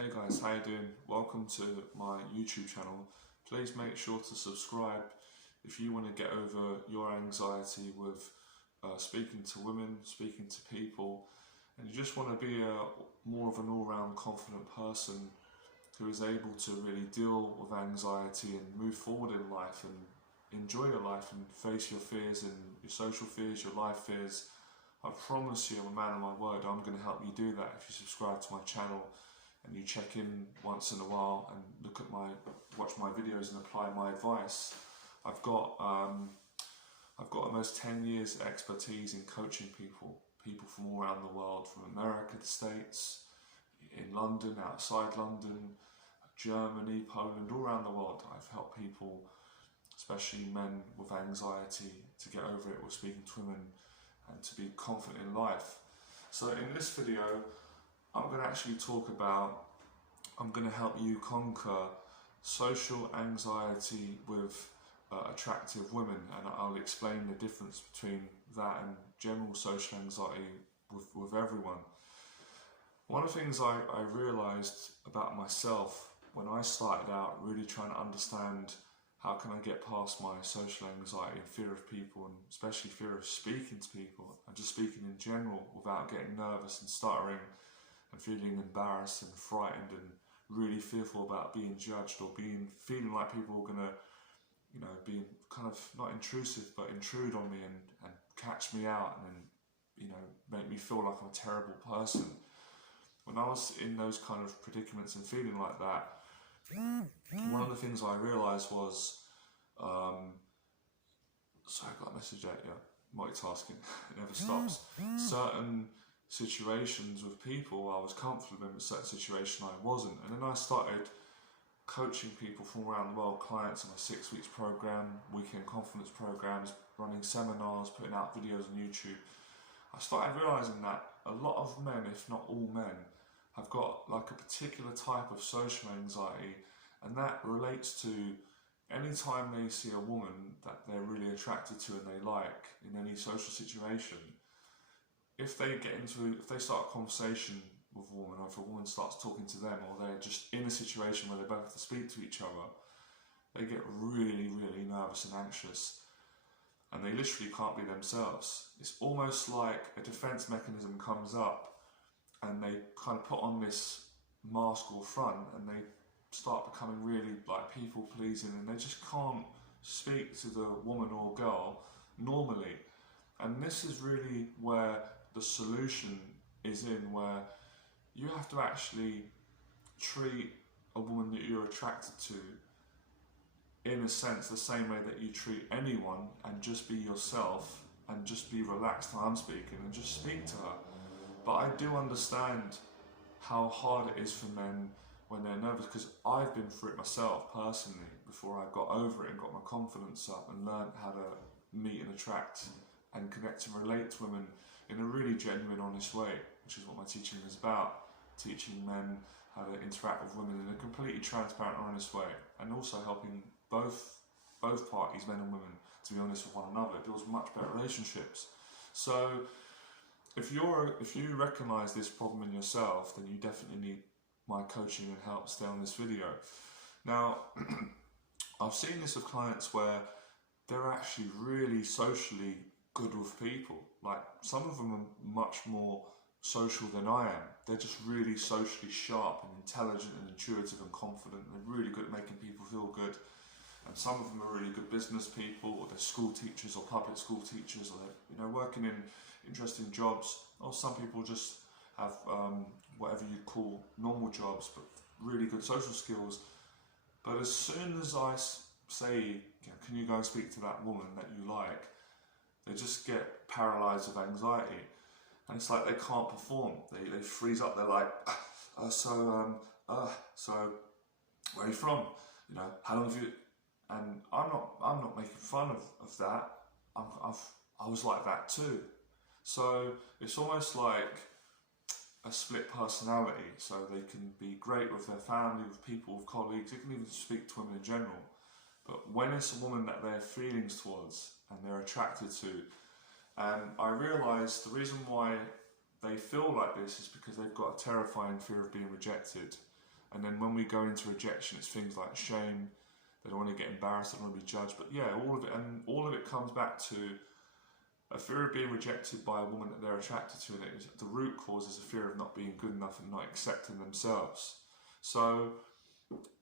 Hey guys, how you doing? Welcome to my YouTube channel. Please make sure to subscribe if you want to get over your anxiety with speaking to women, speaking to people, and you just want to be more of an all-round confident person who is able to really deal with anxiety and move forward in life and enjoy your life and face your fears and your social fears, your life fears. I promise you, I'm a man of my word, I'm going to help you do that if you subscribe to my channel and you check in once in a while and watch my videos and apply my advice. I've got almost 10 years expertise in coaching people from all around the world, from America, the States, in London, outside London, Germany, Poland, all around the world. I've helped people, especially men with anxiety, to get over it with speaking to women and to be confident in life. So in this video, I'm going to help you conquer social anxiety with attractive women, and I'll explain the difference between that and general social anxiety with everyone. One of the things I realised about myself when I started out really trying to understand how can I get past my social anxiety and fear of people, and especially fear of speaking to people and just speaking in general without getting nervous and stuttering and feeling embarrassed and frightened and really fearful about being judged or feeling like people are going to, be kind of not intrusive but intrude on me and catch me out and make me feel like I'm a terrible person. When I was in those kind of predicaments and feeling like that, one of the things I realised was, sorry, I got a message out, multitasking, it never stops. Certain situations with people I was comfortable in, but certain situation I wasn't. And then I started coaching people from around the world, clients in a 6 weeks program, weekend confidence programs, running seminars, putting out videos on YouTube. I started realising that a lot of men, if not all men, have got like a particular type of social anxiety, and that relates to any time they see a woman that they're really attracted to and they like in any social situation. If they start a conversation with a woman, or if a woman starts talking to them, or they're just in a situation where they both have to speak to each other, they get really, really nervous and anxious, and they literally can't be themselves. It's almost like a defense mechanism comes up, and they kind of put on this mask or front, and they start becoming really like people pleasing, and they just can't speak to the woman or girl normally. And this is really where the solution is in, where you have to actually treat a woman that you're attracted to in a sense the same way that you treat anyone, and just be yourself and just be relaxed when I'm speaking and just speak to her. But I do understand how hard it is for men when they're nervous, because I've been through it myself personally before I got over it and got my confidence up and learned how to meet and attract and connect and relate to women in a really genuine, honest way, which is what my teaching is about. Teaching men how to interact with women in a completely transparent, honest way, and also helping both parties, men and women, to be honest with one another. It builds much better relationships. So if you recognise this problem in yourself, then you definitely need my coaching and help. Stay on this video. Now, I've seen this with clients where they're actually really socially good with people. Like, some of them are much more social than I am. They're just really socially sharp and intelligent and intuitive and confident. They're really good at making people feel good. And some of them are really good business people, or they're school teachers or public school teachers, or they're working in interesting jobs. Or some people just have whatever you call normal jobs, but really good social skills. But as soon as I say, can you go and speak to that woman that you like, they just get paralysed with anxiety, and it's like they can't perform. They freeze up. They're like, so where are you from? How long have you? And I'm not making fun of that. I was like that too. So it's almost like a split personality. So they can be great with their family, with people, with colleagues. They can even speak to women in general. But when it's a woman that they have feelings towards and they're attracted to, I realised the reason why they feel like this is because they've got a terrifying fear of being rejected. And then when we go into rejection, it's things like shame. They don't want to get embarrassed, they don't want to be judged. But yeah, all of it comes back to a fear of being rejected by a woman that they're attracted to. And the root cause is a fear of not being good enough and not accepting themselves. So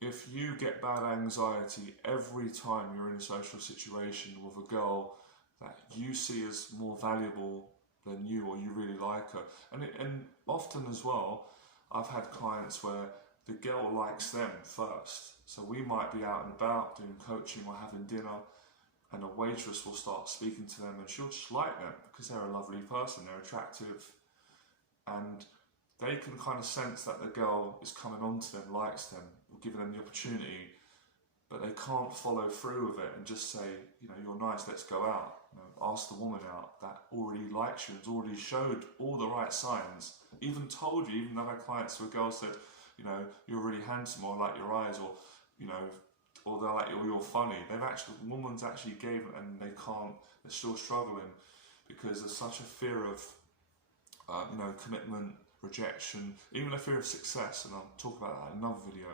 if you get bad anxiety every time you're in a social situation with a girl that you see as more valuable than you, or you really like her, and often as well, I've had clients where the girl likes them first. So we might be out and about doing coaching or having dinner, and a waitress will start speaking to them and she'll just like them because they're a lovely person, they're attractive, and they can kind of sense that the girl is coming on to them, likes them, or giving them the opportunity, but they can't follow through with it and just say, you know, you're nice, let's go out. You know, ask the woman out that already likes you, has already showed all the right signs, even told you, even though I had clients where girls said, you know, you're really handsome, or I like your eyes, or, you know, or they're like, you're funny. The woman's actually gave it, and they can't, they're still struggling because there's such a fear of, you know, commitment, rejection, even a fear of success, and I'll talk about that in another video.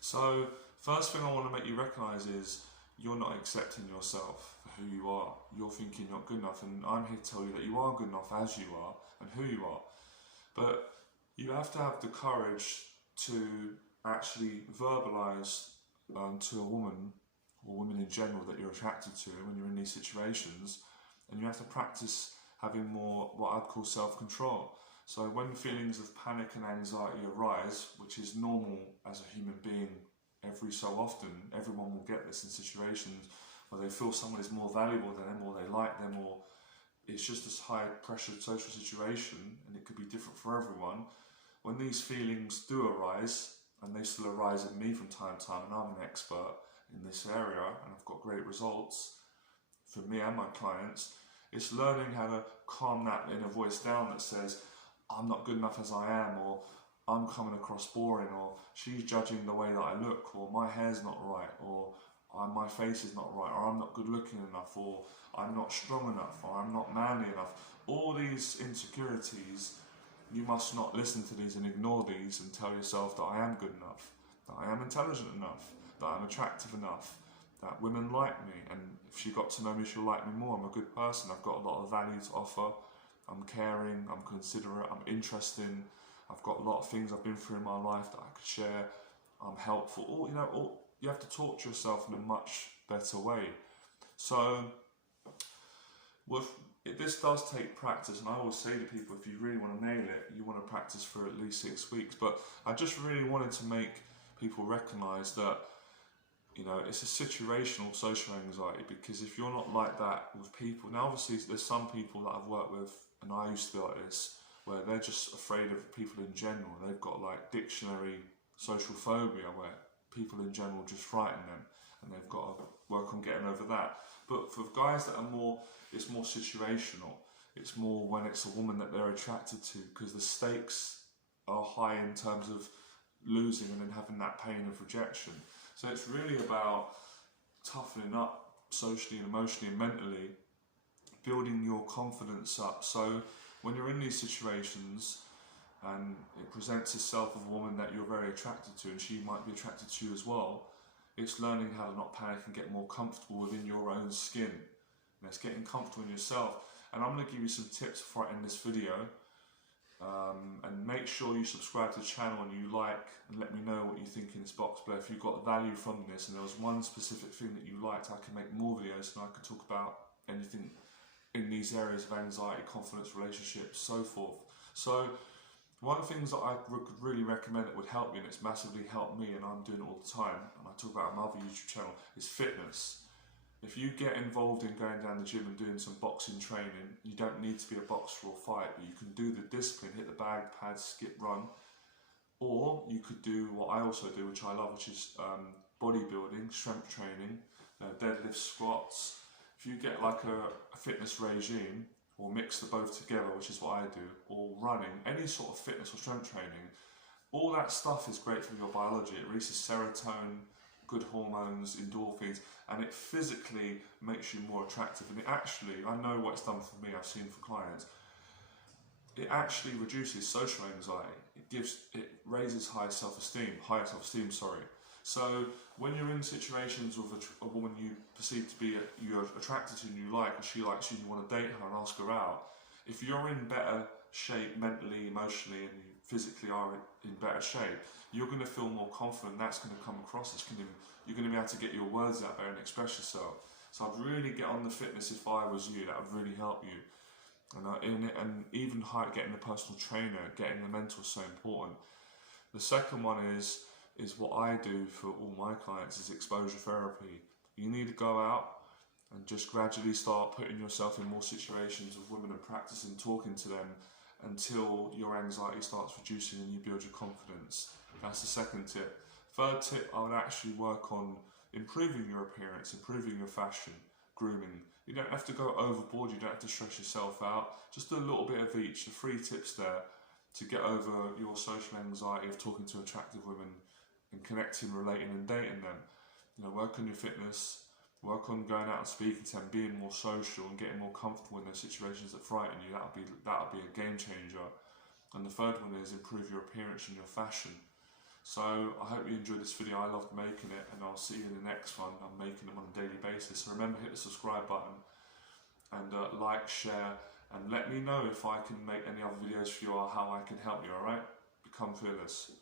So, first thing I want to make you recognise is you're not accepting yourself for who you are. You're thinking you're not good enough, and I'm here to tell you that you are good enough as you are and who you are. But you have to have the courage to actually verbalise to a woman, or women in general, that you're attracted to when you're in these situations, and you have to practice having more what I'd call self-control. So when feelings of panic and anxiety arise, which is normal as a human being, every so often, everyone will get this in situations where they feel someone is more valuable than them, or they like them, or it's just this high pressure social situation, and it could be different for everyone. When these feelings do arise, and they still arise in me from time to time, and I'm an expert in this area, and I've got great results for me and my clients, it's learning how to calm that inner voice down that says, I'm not good enough as I am, or I'm coming across boring, or she's judging the way that I look, or my hair's not right, or my face is not right, or I'm not good looking enough, or I'm not strong enough, or I'm not manly enough. All these insecurities, you must not listen to these and ignore these, and tell yourself that I am good enough, that I am intelligent enough, that I'm attractive enough, that women like me, and if she got to know me, she'll like me more. I'm a good person, I've got a lot of value to offer, I'm caring, I'm considerate, I'm interesting, I've got a lot of things I've been through in my life that I could share, I'm helpful. You have to talk to yourself in a much better way. So this does take practice, and I always say to people, if you really want to nail it, you want to practice for at least 6 weeks. But I just really wanted to make people recognise that, you know, it's a situational social anxiety, because if you're not like that with people, now obviously there's some people that I've worked with, and I used to be like this, where they're just afraid of people in general. They've got like dictionary social phobia, where people in general just frighten them, and they've got to work on getting over that. But for guys that are more, it's more situational. It's more when it's a woman that they're attracted to, because the stakes are high in terms of losing and then having that pain of rejection. So it's really about toughening up socially and emotionally and mentally, building your confidence up. So when you're in these situations and it presents itself of a woman that you're very attracted to, and she might be attracted to you as well, it's learning how to not panic and get more comfortable within your own skin. And it's getting comfortable in yourself. And I'm going to give you some tips before I end this video. And make sure you subscribe to the channel and you like, and let me know what you think in this box below. If you got value from this and there was one specific thing that you liked, I can make more videos and I can talk about anything in these areas of anxiety, confidence, relationships, so forth. So one of the things that I would really recommend that would help you, and it's massively helped me, and I'm doing it all the time, and I talk about it on my other YouTube channel, is fitness. If you get involved in going down the gym and doing some boxing training, you don't need to be a boxer or fight, but you can do the discipline, hit the bag, pads, skip, run. Or you could do what I also do, which I love, which is bodybuilding, strength training, deadlifts, squats. If you get like a fitness regime, or mix the both together, which is what I do, or running, any sort of fitness or strength training, all that stuff is great for your biology. It releases serotonin, good hormones, endorphins, and it physically makes you more attractive. And it actually, I know what it's done for me, I've seen for clients, it actually reduces social anxiety. it raises higher self-esteem, sorry. So when you're in situations with a woman you perceive to be you're attracted to and you like, or she likes you and you want to date her and ask her out, if you're in better shape mentally, emotionally, and you physically are in better shape, you're going to feel more confident. That's going to come across. You're going to be able to get your words out there and express yourself. So I'd really get on the fitness if I was you. That would really help you. And even getting a personal trainer, getting the mentor is so important. The second one is what I do for all my clients is exposure therapy. You need to go out and just gradually start putting yourself in more situations with women and practicing talking to them until your anxiety starts reducing and you build your confidence. That's the second tip. Third tip, I would actually work on improving your appearance, improving your fashion, grooming. You don't have to go overboard, you don't have to stress yourself out. Just do a little bit of each. The 3 tips there to get over your social anxiety of talking to attractive women and connecting, relating and dating them. Work on your fitness, work on going out and speaking to them, being more social and getting more comfortable in those situations that frighten you. That'll be a game changer. And the third one is improve your appearance and your fashion. So I hope you enjoyed this video. I loved making it, and I'll see you in the next one. I'm making them on a daily basis. So remember, hit the subscribe button and like, share, and let me know if I can make any other videos for you or how I can help you, alright? Become fearless.